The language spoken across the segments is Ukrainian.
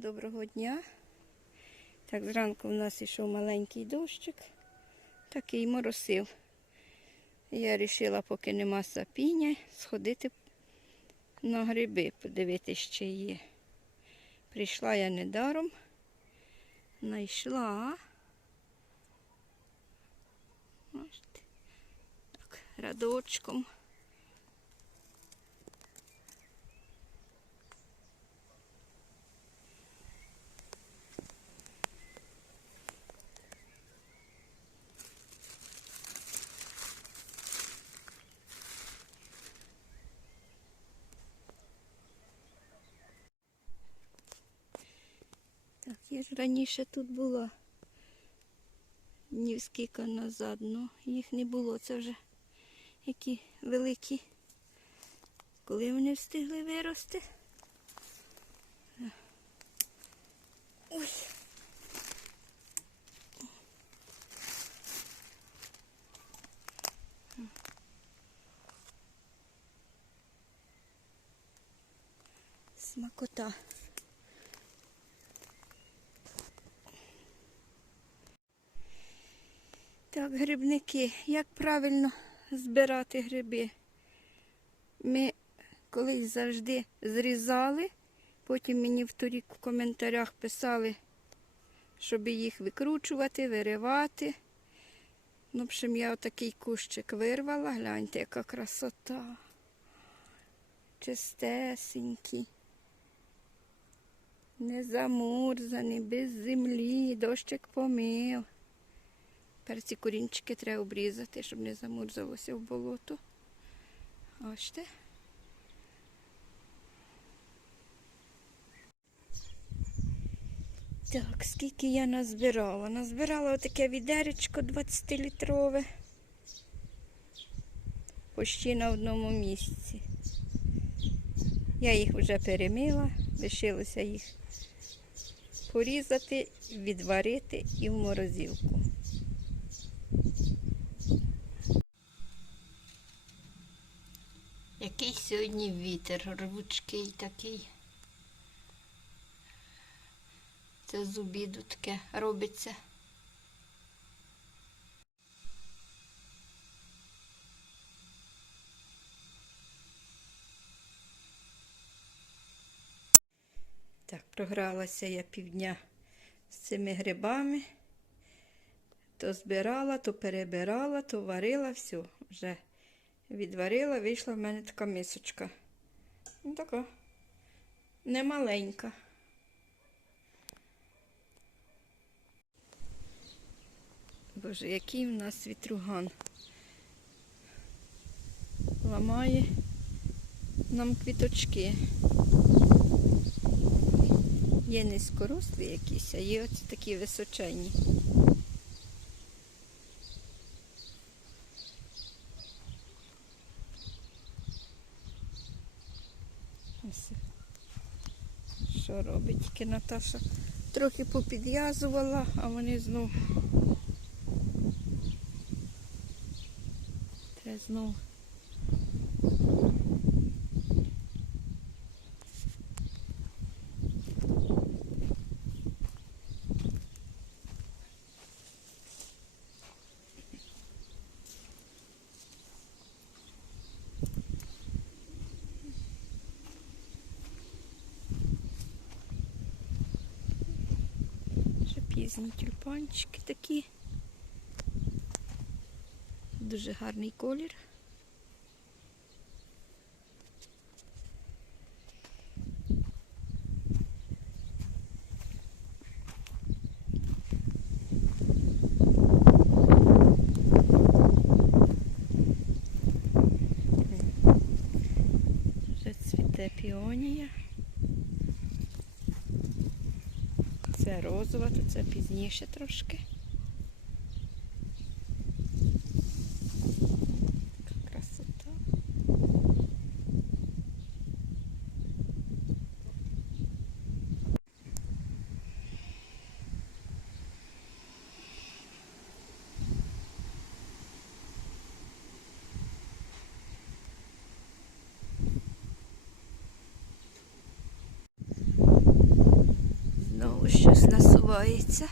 Доброго дня. Так, зранку в нас йшов маленький дощик, такий моросив. Я вирішила, поки нема сапіння, сходити на гриби, подивитися, чи є. Прийшла я недаром, знайшла. Бачите, так, рядочком. Так, я ж раніше тут була днів скільки назад, ну їх не було. Це вже які великі. Коли вони встигли вирости. Ой. Смакота. Так, грибники. Як правильно збирати гриби? Ми колись завжди зрізали, потім мені в торік в коментарях писали, щоб їх викручувати, виривати. Ну, в общем, я отакий кущик вирвала. Гляньте, яка красота. Чистесенький. Не замурзаний, без землі, дощик помив. Тепер ці корінчики треба обрізати, щоб не замурзалося в болото. Бачите? Так, скільки я назбирала? Назбирала отаке відеречко 20-літрове. Почти на одному місці. Я їх вже перемила, лишилося їх порізати, відварити і в морозилку. Який сьогодні вітер рвучкий такий. Це з обіду таке робиться. Так, програлася я півдня з цими грибами. То збирала, то перебирала, то варила, все, вже відварила, вийшла в мене така мисочка. Ну, така немаленька. Боже, який в нас вітруган. Ламає нам квіточки. Є низькорослі якісь, а є оці такі височенні. Ось. Що робить тільки Наташа? Трохи попідв'язувала, а вони знов. Треба знов. Ще пізні тюльпанчики такі. Дуже гарний колір. Вже цвіте піонія. Це розова, то це пізніше трошки. Щось насувається.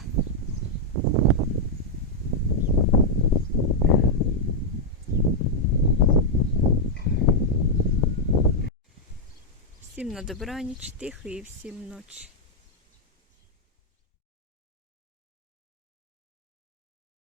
Всім на добраніч, тихої всім ночі.